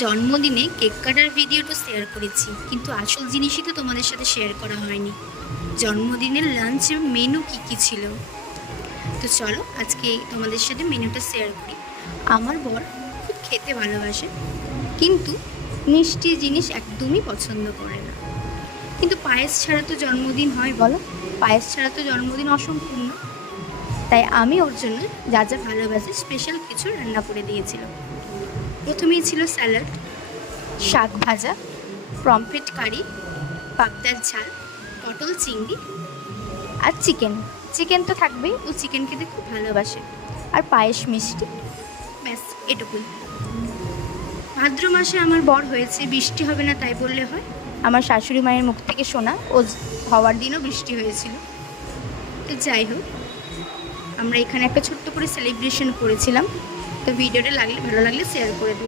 জন্মদিনে কেক কাটার ভিডিওটা শেয়ার করেছি, কিন্তু আসল জিনিসই তো তোমাদের সাথে শেয়ার করা হয়নি। জন্মদিনের লাঞ্চের মেনু কী ছিল। তো চলো আজকে তোমাদের সাথে মেনুটা শেয়ার করি। আমার বর খুব খেতে ভালোবাসে, কিন্তু মিষ্টি জিনিস একদমই পছন্দ করে না। কিন্তু পায়েস ছাড়া তো জন্মদিন হয় বলো? পায়েস ছাড়া তো জন্মদিন অসম্পূর্ণ। তাই আমি ওর জন্য যা যা ভালোবাসি স্পেশাল কিছু রান্না করে দিয়েছিলাম। প্রথমেই ছিল স্যালাড, শাক ভাজা, পমফ্রেট কারি, পাবদার ঝাল, পটল চিংড়ি আর চিকেন তো থাকবেই, ও চিকেন খেতে খুব ভালোবাসে। আর পায়েস, মিষ্টি, ব্যাস এটুকুই। ভাদ্র মাসে আমার বর হয়েছে, বৃষ্টি হবে না তাই বললে হয়? আমার শাশুড়ি মায়ের মুখ থেকে শোনা, ও হওয়ার দিনও বৃষ্টি হয়েছিল। তো যাই হোক, আমরা এখানে একটা ছোট্ট করে সেলিব্রেশন করেছিলাম। তো ভিডিওটা ভালো লাগলে শেয়ার করে দিই।